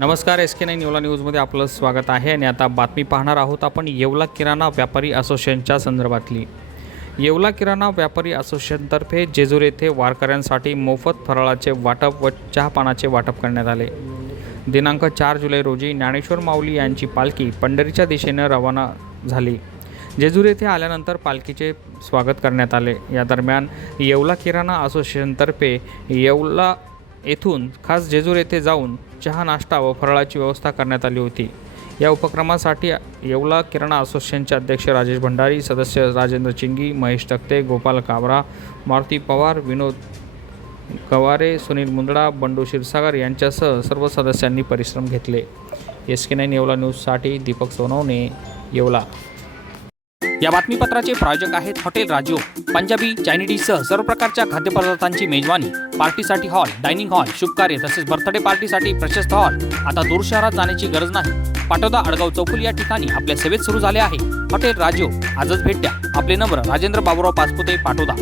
नमस्कार S K nine Yeola न्यूजमध्ये आपलं स्वागत आहे आणि आता बातमी पाहणार आहोत आपण येवला किराणा व्यापारी असोसिएशनच्या संदर्भातली. येवला किराणा व्यापारी असोसिएशनतर्फे जेजूर येथे वारकऱ्यांसाठी मोफत फराळाचे वाटप व चहापानाचे वाटप करण्यात आले. दिनांक चार जुलै रोजी ज्ञानेश्वर माऊली यांची पालखी पंढरीच्या दिशेनं रवाना झाली. जेजूर येथे आल्यानंतर पालखीचे स्वागत करण्यात आले. या दरम्यान येवला किराणा असोसिएशनतर्फे येवला येथून खास जेजूर येथे जाऊन चहा नाश्ता व फराळाची व्यवस्था करण्यात आली होती. या उपक्रमासाठी येवला किराणा असोसिएशनचे अध्यक्ष राजेश भंडारी सदस्य राजेंद्र चिंगी महेश तक्ते गोपाल काबरा मारुती पवार विनोद गवारे सुनील मुंदडा बंडू क्षीरसागर यांच्यासह सर्व सदस्यांनी परिश्रम घेतले. एस के नाईन येवला न्यूजसाठी दीपक सोनवणे येवला. या बातमीपत्राचे प्रायोजक आहेत हॉटेल राजो पंजाबी चायनीजसह सर्व प्रकारच्या खाद्यपदार्थांची मेजवानी पार्टीसाठी हॉल डायनिंग हॉल शुभकार्य तसेच बर्थडे पार्टीसाठी प्रशस्त हॉल. आता दूर शहरात जाण्याची गरज नाही. पाटोदा अडगाव चौकुल या ठिकाणी आपल्या सेवेत सुरू झाले आहे. हॉटेल राजो आजच भेट द्या. आपले नंबर राजेंद्र बाबुराव पाचपुते पाटोदा.